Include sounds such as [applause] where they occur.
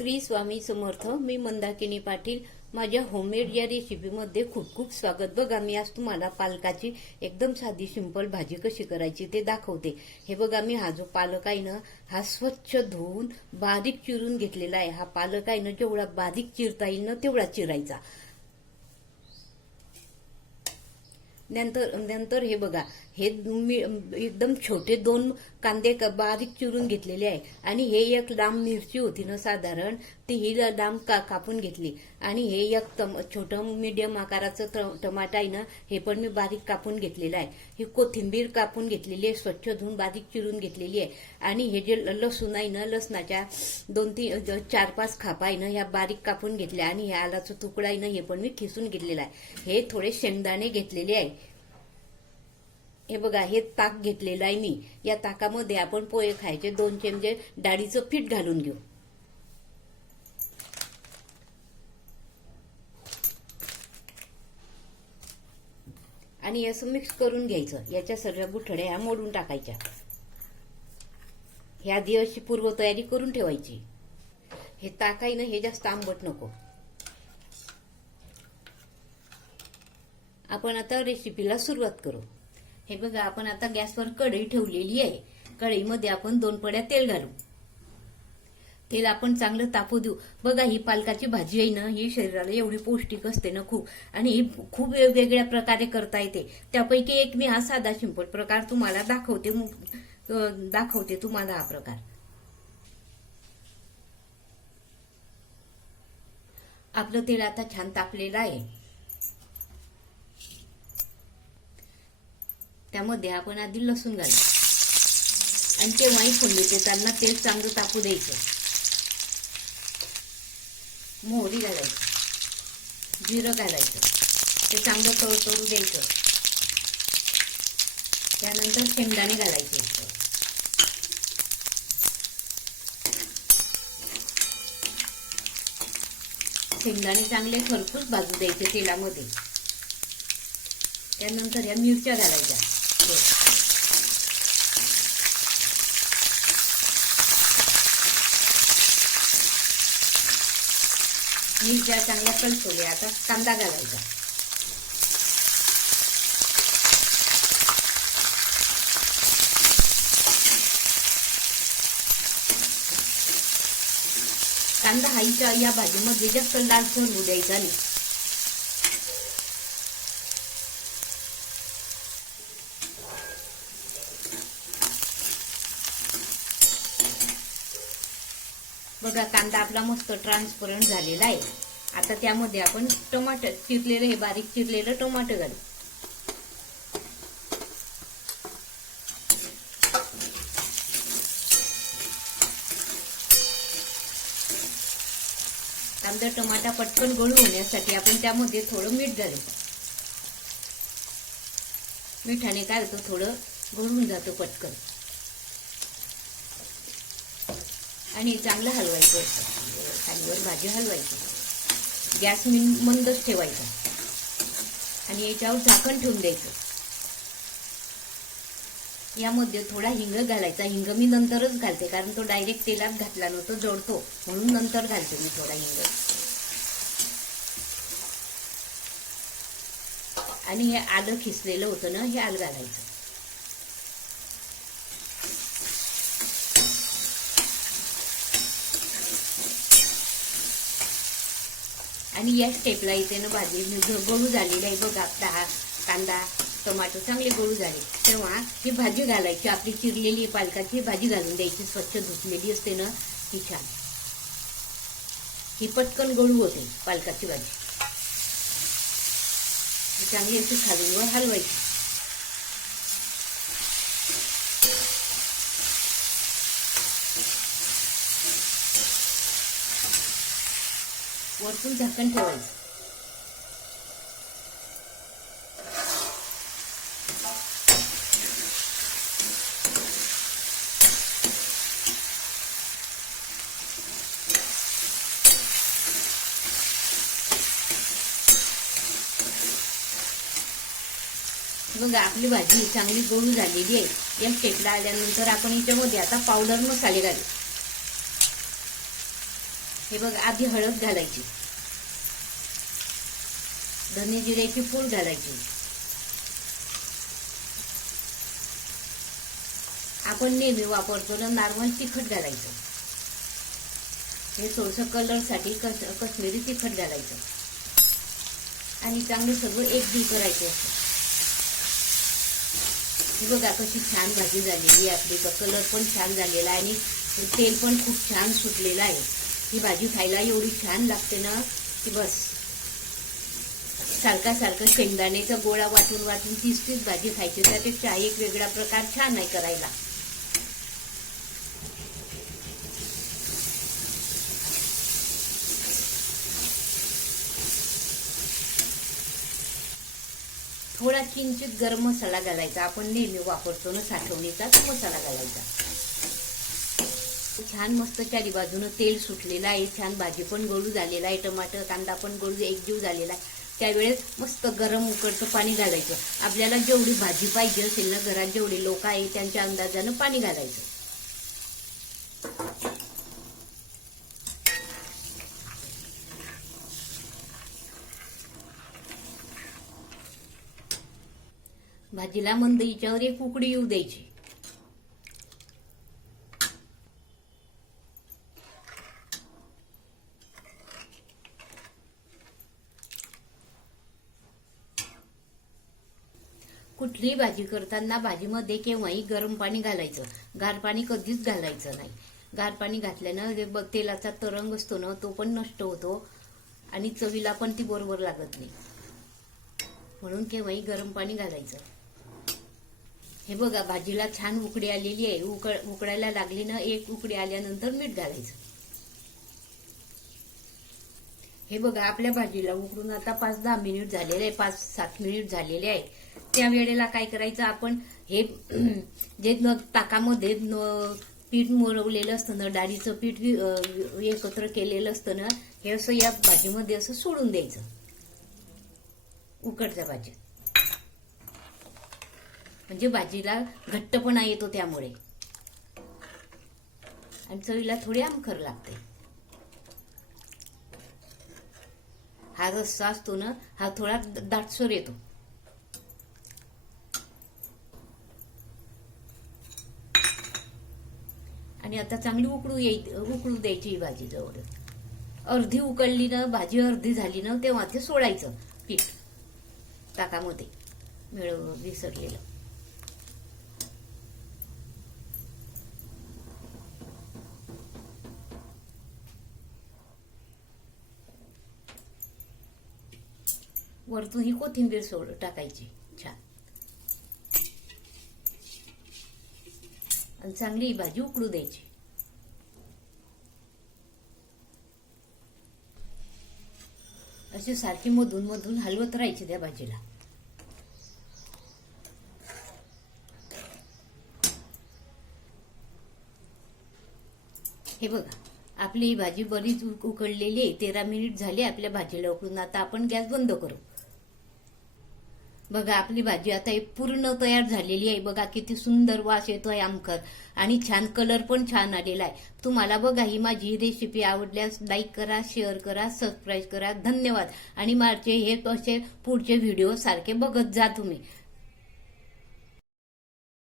श्री स्वामी समर्थ मी मंदाकिनी पाटील माझ्या होममेड या रेसिपीमध्ये खूप खूप स्वागत. बघा मी आज तुम्हाला पालकाची एकदम साधी सिंपल भाजी कशी करायची ते दाखवते. हे बघा मी हा जो पालक आहे ना हा स्वच्छ धुवून बारीक चिरून घेतलेला आहे. हा पालक आहे ना जेवढा बारीक चिरता येईल ना तेवढा चिरायचा. नंतर नंतर हे बघा हे मी एकदम छोटे दोन कांदे बारीक चिरून घेतलेले आहे. आणि हे एक लांब मिरची होती ना साधारण ती ही लांब का कापून घेतली. आणि हे एक छोटं मीडियम आकाराचं टमाटा आहे ना हे पण मी बारीक कापून घेतलेलं आहे. ही कोथिंबीर कापून घेतलेली आहे स्वच्छ धुवून बारीक चिरून घेतलेली आहे. आणि हे जे लसूण आहे ना लसणाच्या दोन तीन चार पाच खापा आहे ना ह्या बारीक कापून घेतल्या. आणि ह्या आलाचा तुकडा आहे ना हे पण मी खिसून घेतलेला आहे. हे थोडे शेंगदाणे घेतलेले आहे. हे बघा हे ताक घेतलेलं आहे मी. या ताकामध्ये आपण पोहे खायचे दोन चमचे डाळीचं पीठ घालून घेऊ. आणि असं मिक्स करून घ्यायचं. याच्या सगळ्या गुठड्या ह्या मोडून टाकायच्या. ह्या आधी अशी पूर्वतयारी करून ठेवायची. हे ताक आहे ना हे जास्त आंबट नको. आपण आता रेसिपीला सुरुवात करू. हे बघा आपण आता गॅसवर कढई ठेवलेली आहे. कढईमध्ये आपण दोन पड्या तेल घालू. तेल आपण चांगलं तापू देऊ. बघा ही पालकाची भाजी आहे ना ही शरीराला एवढी पौष्टिक असते ना खूप. आणि ही खूप वेगवेगळ्या प्रकारे करता येते. त्यापैकी एक मी हा साधा शिंपट प्रकार तुम्हाला दाखवते. दाखवते तुम्हाला हा प्रकार. आपलं तेल आता छान तापलेलं आहे. त्यामध्ये आपण आधी लसूण घालू. आणि तेव्हाही फोडणी देताना तेल चांगलं तापू द्यायचं. मोहरी घालायची. जिरं घालायचं. ते चांगलं तळतळू द्यायचं. त्यानंतर शेंगदाणे घालायचे शेंगदाणे चांगले खरपूस भाजू द्यायचे तेलामध्ये. त्यानंतर या मिरच्या घालायच्या. मिरच्या चांगल्या कलसवल्या आता कांदा घालायचा. कांदा हाईच्या या भाजीमध्ये जास्त लालसर होऊ द्यायचा नाही. बघा कांदा आपला मस्त ट्रान्सपरंट झालेला आहे. आता त्यामध्ये आपण टमाटर चिरलेलं हे बारीक चिरलेलं टमाटर घालू. कांदा टमाटा पटकन गळू होण्यासाठी आपण त्यामध्ये थोडं मीठ घालू. मिठाने काय होतं थोडं गळून जातो पटकन. आणि चांगलं हलवायचं. खालीवर भाजी हलवायची. गॅस मी मंदच ठेवायचा. आणि याच्यावर झाकण ठेवून द्यायचं. यामध्ये थोडा हिंग घालायचा. हिंग मी नंतरच घालते कारण तो डायरेक्ट तेलात घातला नव्हतो जोडतो. म्हणून नंतर घालते मी थोडा हिंग. आणि हे आलं खिसलेलं होतं ना हे आलं घालायचं. आणि या स्टेपला इथे ना भाजी गळू झालेली आहे बघा आपला हा कांदा टोमॅटो चांगले गळू झाले. तेव्हा ही भाजी घालायची. आपली चिरलेली पालकाची भाजी घालून द्यायची. स्वच्छ धुतलेली असते ना ती छान. ही पटकन गळू होते पालकाची भाजी. चांगली अशी खालून हलवायची. वरतून झाकण ठेवायचं. बघा आपली भाजी चांगली गोळू झालेली आहे. या टेकडा आल्यानंतर आपण याच्यामध्ये आता पावडर मसाले घालू. हे बघा आधी हळद घालायची. धने जिऱ्याची पूड घालायची. आपण नेहमी वापरतो ना नॉर्मल तिखट घालायचं. हे थोडंसं कलरसाठी कस कश्मीरी तिखट घालायचं. आणि चांगलं सगळं एकजीव करायचं असं. हे बघा कशी छान भाजी झालेली आहे. आपली कलर पण छान झालेला आहे आणि तेल पण खूप छान सुटलेलं आहे. ही भाजी खायला एवढी छान लागते ना की बस. सारखा सारखं शेंगदाण्याचा गोळा वाटून वाटून तीच तीच भाजी खायची त्यापेक्षा एक वेगळा प्रकार छान आहे करायला. थोडा किंचित गरम मसाला घालायचा आपण नेहमी वापरतो ना साठवणीचा तो मसाला घालायचा. छान मस्त चारी बाजूनं तेल सुटलेलं आहे छान भाजी पण गळू झालेला आहे टमाटर कांदा पण गळू एकजीव झालेला आहे. त्यावेळेस मस्त गरम उकडचं पाणी घालायचं. आपल्याला जेवढी भाजी पाहिजे असेल ना घरात जेवढे लोक आहे त्यांच्या अंदाजानं पाणी घालायचं. भाजीला मंद हिच्यावर एक उकडी येऊ द्यायची. कुठलीही भाजी करताना भाजीमध्ये केव्हाही गरम पाणी घालायचं. गार पाणी कधीच घालायचं नाही. गार पाणी घातल्यानं जे ब- तेलाचा तरंग असतो ना तो पण नष्ट होतो आणि चवीला पण ती बरोबर लागत नाही. म्हणून केव्हाही गरम पाणी घालायचं. हे बघा भाजीला छान उकडी आलेली आहे. उकळ उकडायला लागली ना एक उकडी आल्यानंतर मीठ घालायचं. हे बघा आपल्या भाजीला उकडून आता पाच दहा मिनिट झालेले आहे पाच सात मिनिट झालेले आहे. त्या वेळेला काय करायचं आपण हे [clears throat] जे न- ताकामध्ये पीठ मुरवलेलं असतं ना डाळीचं पीठ एकत्र केलेलं असतं ना हे असं या भाजीमध्ये असं सोडून द्यायचं. उकडच्या भाजीत म्हणजे भाजीला घट्टपणा येतो त्यामुळे. आणि चवीला थोडी आमखर लागते. हा रस्सा असतो ना हा थोडा दाटसर येतो. आता चांगली उकडू यायची उकडू द्यायची ही भाजी जवळ. अर्धी उकळली ना भाजी अर्धी झाली ना तेव्हा ते सोडायचं पीठ ताकामध्ये मिळव विसरलेलं. वरतून ही कोथिंबीर सोड टाकायची छान. आणि चांगली भाजी उकडू द्यायची. अशी सारखी मधून मधून हलवत राहायची त्या भाजीला. हे बघा आपली ही भाजी बरीच उकळलेली आहे. तेरा मिनिट झाले आपल्या भाजीला उकळून आता आपण गॅस बंद करू. बघा आपली भाजी आता ही पूर्ण तयार झालेली आहे. बघा किती सुंदर वास येतोय आमकर. आणि छान कलर पण छान आलेला आहे. तुम्हाला बघा ही माझी रेसिपी आवडल्यास लाईक करा शेअर करा सबस्क्राईब करा. धन्यवाद. आणि माझे हे असे पुढचे व्हिडिओ सारखे बघत जा तुम्ही.